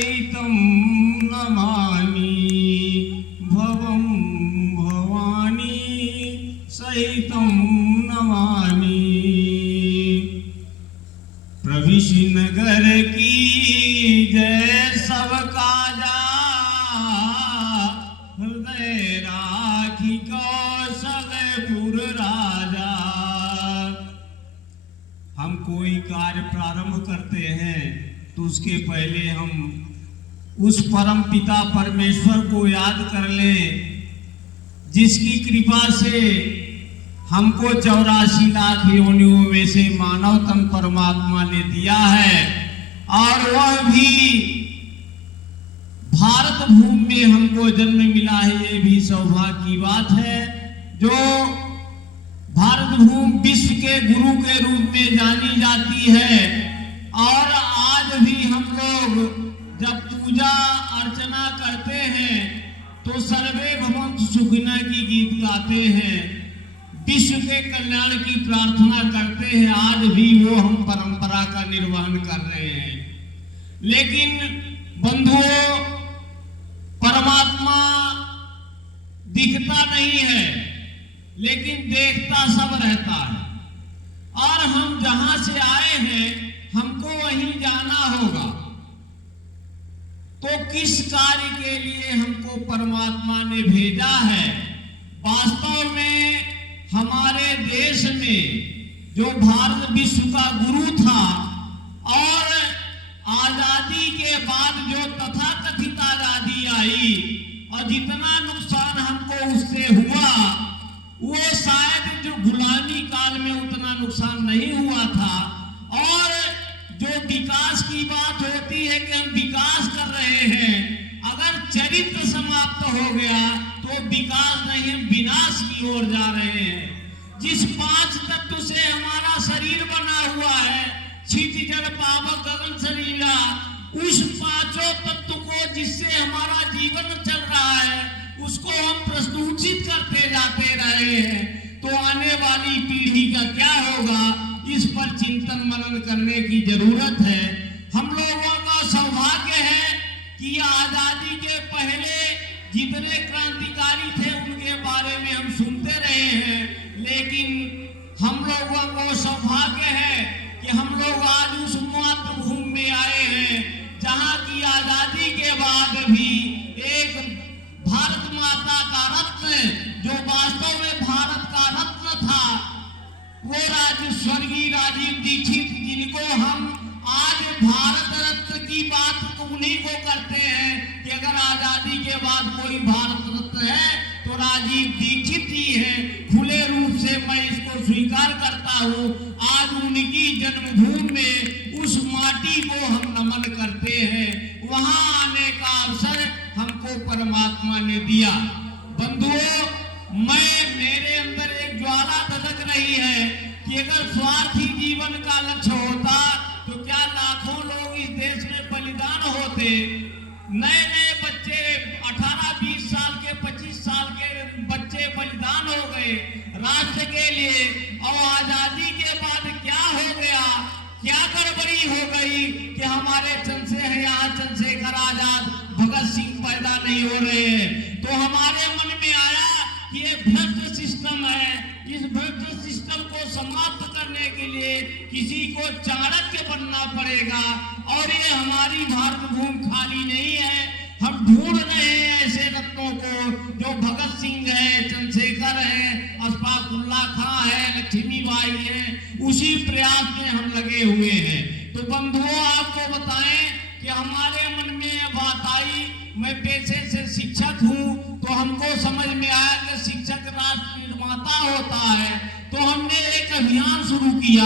सहितं नमामि भवं भवानी सहितं नमामि। प्रविशि नगर की जय सब काजा हृदय राखी कौशलपुर राजा। हम कोई कार्य प्रारंभ करते हैं तो उसके पहले हम उस परम पिता परमेश्वर को याद कर लें जिसकी कृपा से हमको 84 लाख योनियों में से मानव तन परमात्मा ने दिया है, और वह भी भारत भूमि में हमको जन्म मिला है। ये भी सौभाग्य की बात है। जो भारत भूमि विश्व के गुरु के रूप में जानी जाती है, और आज भी हम लोग जब पूजा अर्चना करते हैं तो सर्वे भवन्तु सुखिनः की गीत गाते हैं, विश्व के कल्याण की प्रार्थना करते हैं। आज भी वो हम परंपरा का निर्वहन कर रहे हैं। लेकिन बंधुओं, परमात्मा दिखता नहीं है लेकिन देखता सब रहता है, और हम जहां से आए हैं हमको वहीं जाना होगा। तो किस कार्य के लिए हमको परमात्मा ने भेजा है? वास्तव में हमारे देश में जो भारत विश्व का गुरु था, और आजादी के बाद जो तथाकथित आजादी आई और जितना नुकसान हमको उससे हुआ, वो शायद जो गुलामी काल में उतना नुकसान नहीं हुआ था। और जो विकास की बात होती है कि हम विकास कर रहे हैं, अगर चरित्र समाप्त हो गया तो विकास नहीं, हम विनाश की ओर जा रहे हैं। जिस 5 तत्व से हमारा शरीर बना हुआ है, क्षिति जल पावक गगन सरीला, उस 5 तत्व को जिससे हमारा जीवन चल रहा है उसको हम प्रदूषित करते जाते रहे हैं, तो आने वाली पीढ़ी का क्या होगा, इस पर चिंतन मनन करने की जरूरत है। हम लोगों का सौभाग्य है कि आजादी के पहले जितने क्रांतिकारी थे उनके बारे में हम सुनते रहे हैं, लेकिन हम लोगों को सौभाग्य है कि हम लोग आज उस मातृभूमि में आए हैं जहां की आजादी के बाद भी एक भारत माता का रत्न, जो वास्तव में भारत का रत्न था, वो स्वर्गीय राजीव दीक्षित, जिनको हम आज भारत रत्न की बात उन्हीं को करते हैं कि अगर आजादी के बाद कोई भारत रत्न है तो राजीव दीक्षित जी हैं। खुले रूप से मैं इसको स्वीकार करता हूँ। आज उनकी जन्मभूमि में उस माटी को हम नमन करते हैं। वहां आने का अवसर हमको परमात्मा ने दिया। बंधुओं, मेरे अंदर एक ज्वाला धधक रही है कि अगर स्वार्थी जीवन का लक्ष्य होता तो क्या लाखों लोग इस देश में बलिदान होते। नए नए बच्चे 18-20 साल के 25 साल के बच्चे बलिदान हो गए राष्ट्र के लिए, और आजादी के बाद क्या हो गया, क्या गड़बड़ी हो गई कि हमारे चंद्रशेखर आजाद, भगत सिंह पैदा नहीं हो रहे हैं। तो हमारे मन में आया कि ये भ्रष्ट सिस्टम है, इस भ्रष्ट सिस्टम को समाप्त करने के लिए किसी को चाणक्य बनना पड़ेगा, और ये हमारी भारत भूमि खाली नहीं है। हम ढूंढ रहे हैं ऐसे रत्नों को जो भगत सिंह है, चंद्रशेखर है, अशफाकुल्लाह खां है, लक्ष्मीबाई है। उसी प्रयास में हम लगे हुए हैं। तो बंधुओं, आपको बताएं कि हमारे मन में यह बात आई, मैं पेशे से शिक्षक हूँ, तो हमको समझ में आया कि शिक्षक राष्ट्र निर्माता होता है। तो हमने एक अभियान शुरू किया।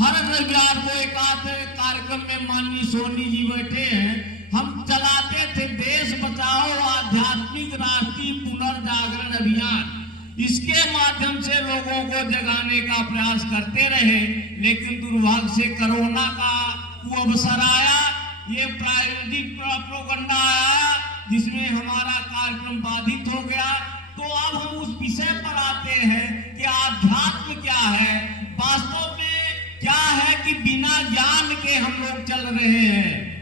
हर रविवार को एक आध कार्यक्रम में माननीय सोनी जी बैठे हैं, हम चलाते थे देश बचाओ आध्यात्मिक राष्ट्रीय पुनर्जागरण अभियान। इसके माध्यम से लोगों को जगाने का प्रयास करते रहे, लेकिन दुर्भाग्य से कोरोना का वो अवसर आया, ये प्रायोगिक प्रोपगंडा आया, जिसमें हमारा कार्यक्रम बाधित हो गया। तो अब हम उस विषय पर आते हैं कि आध्यात्म क्या है, वास्तव में क्या है कि बिना ज्ञान के हम लोग चल रहे हैं।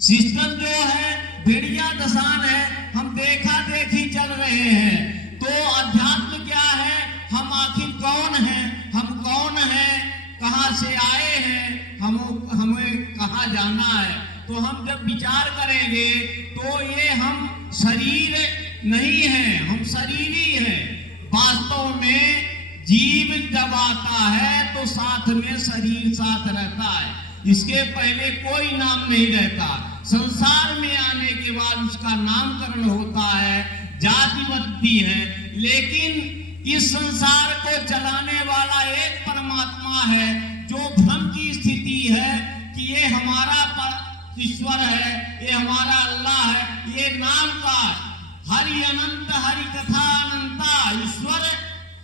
सिस्टम जो है भेड़िया दशान है, हम देखा देखी चल रहे हैं। तो अध्यात्म क्या है, हम आखिर कौन हैं, हम कौन हैं, कहां से आए हैं, हमें कहां जाना है। तो हम जब विचार करेंगे तो ये हम शरीर नहीं है, हम शरीर ही है। वास्तव में जीव जब आता है तो साथ में शरीर साथ रहता है, इसके पहले कोई नाम नहीं रहता। संसार में आने के बाद उसका नामकरण होता है, जाति बनती है। लेकिन इस संसार को चलाने वाला एक परमात्मा है, जो भ्रम की स्थिति है कि ये हमारा ईश्वर है, ये हमारा अल्लाह है। ये नाम का हरि अनंत, हरि कथा अनंता। ईश्वर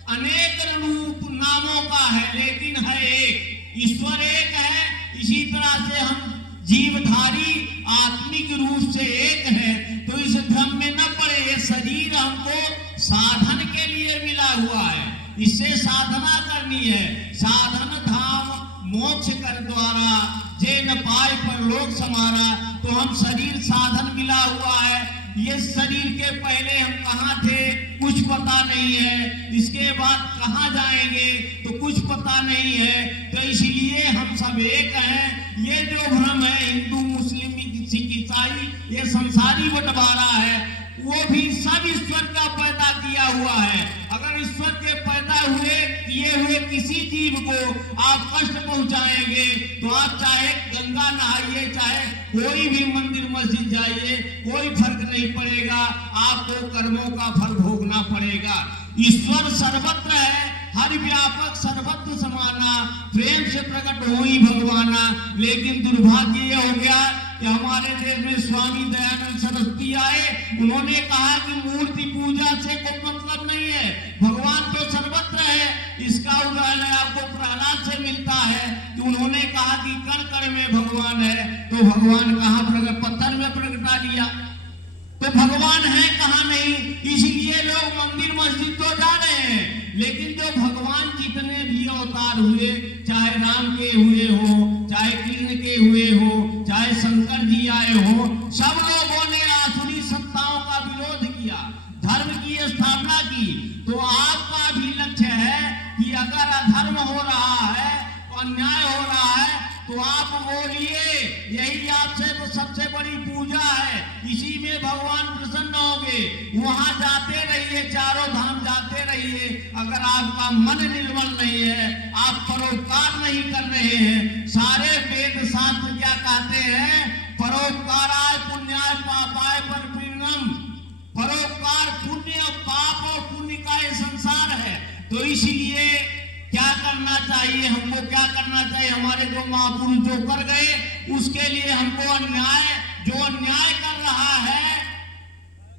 अनेक रूप नामों का है, लेकिन है एक। ईश्वर एक है। इसी तरह से हम जीवधारी आत्मिक रूप से एक है। तो इस भ्रम में न पड़े। ये शरीर हमको साधन के लिए मिला हुआ है, इससे साधना करनी है। साधन धाम मोक्ष कर द्वारा जे न पाए परलोक समारा। तो हम शरीर साधन मिला हुआ है। ये शरीर के पहले हम कहाँ थे कुछ पता नहीं है, इसके बाद कहाँ जाएंगे तो कुछ पता नहीं है। तो इसलिए हम सब एक हैं। ये जो भ्रम है हिंदू मुस्लिम सिख ईसाई, ये संसारी बंटवारा है, वो भी सब ईश्वर का पैदा किया हुआ है। अगर ईश्वर के पैदा किए हुए किसी जीव को आप कष्ट पहुंचाएंगे तो आप चाहे गंगा नहाइए, चाहे कोई भी मंदिर मस्जिद जाइए, कोई फर्क नहीं पड़ेगा। आपको कर्मों का फल भोगना पड़ेगा। ईश्वर सर्वत्र है, हर व्यापक सर्वत्र समाना, प्रेम से प्रकट हो ही भगवाना। लेकिन दुर्भाग्य ये हो गया कि हमारे देश में स्वामी दयानंद सरस्वती आए, उन्होंने कहा कि मूर्ति पूजा से कोई मतलब नहीं है, भगवान तो सर्वत्र है। इसका उदाहरण आपको प्रहलाद से मिलता है कि उन्होंने कहा कि कण कण में भगवान है। तो भगवान कहाँ प्रकट, पत्थर में प्रकटा लिया। तो भगवान है कहाँ नहीं। इसीलिए लोग मंदिर मस्जिद तो जा रहे हैं, लेकिन जो भगवान जितने भी अवतार हुए, चाहे राम के हुए हो, चाहे कृष्ण के हुए हो, चाहे शंकर जी आए हो, सब लोगों ने आसुरी सत्ताओं का विरोध किया, धर्म की स्थापना की। तो आपका भी लक्ष्य है कि अगर अधर्म हो रहा है, अन्याय हो रहा है, तो आप बोलिए, यही आपसे तो सबसे बड़ी पूजा है, इसी में भगवान प्रसन्न होंगे। वहां जाते रहिए, चारों धाम जाते रहिए। अगर आपका मन निर्मल नहीं है, आप परोपकार नहीं कर रहे हैं। सारे वेद शास्त्र क्या कहते हैं, परोपकाराय पुण्याय पापाय परपीड़नम। परोपकार पुण्य, पाप और पुण्य का ये संसार है। तो इसीलिए क्या करना चाहिए, हमको क्या करना चाहिए, हमारे जो महापुरुष जो कर गए उसके लिए हमको जो अन्याय कर रहा है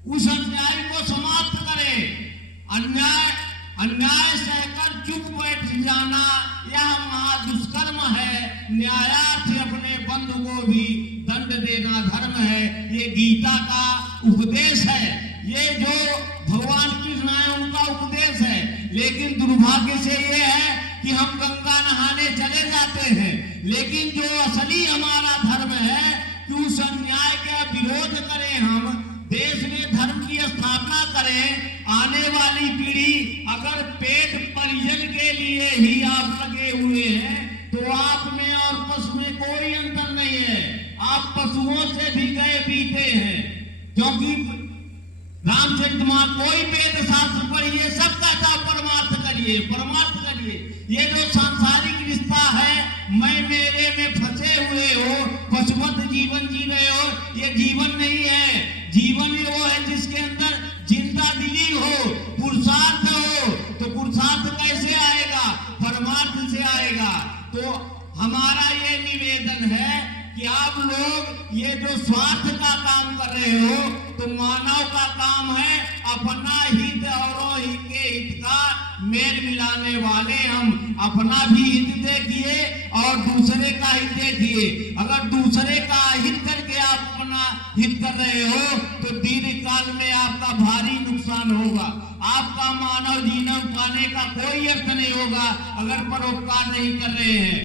उस अन्याय को समाप्त करें। अन्याय सहकर चुप बैठ जाना यह महादुष्कर्म है। न्यायार्थी अपने बंधु को भी दंड देना धर्म है। ये गीता का उपदेश है, ये जो भगवान कृष्ण है उनका उपदेश है। लेकिन दुर्भाग्य से ये है कि हम गंगा नहाने चले जाते हैं, लेकिन जो असली हमारा धर्म है कि उस अन्याय का विरोध करें, हम देश में धर्म की स्थापना करें। आने वाली पीढ़ी, अगर पेट परिजन के लिए ही आप लगे हुए हैं तो आप में और पशु में कोई अंतर नहीं है। आप पशुओं से भी गए बीते हैं, क्योंकि रामचरितमानस कोई वेद शास्त्र पढ़िए, सब कहता परमार्थ करिए, परमार्थ करिए। ये जो सांसारिक रिश्ता है, मैं मेरे में फंसे हुए हो, पशुवत जीवन जी रहे हो, ये जीवन नहीं है। जीवन ये वो है जिसके अंदर जिंदा दिली हो, पुरुषार्थ हो। तो पुरुषार्थ कैसे आएगा, परमार्थ से आएगा। तो हमारा ये निवेदन है कि आप लोग ये जो स्वार्थ का काम कर रहे हो, तो मानव का काम है अपना हित और के हित का मेल मिलाने वाले। हम अपना भी हित देखिए और दूसरे का हित देखिए। अगर दूसरे का हित करके आप अपना हित कर रहे हो तो दीर्घ काल में आपका भारी नुकसान होगा। आपका मानव जीवन पाने का कोई अर्थ नहीं होगा अगर परोपकार नहीं कर रहे हैं।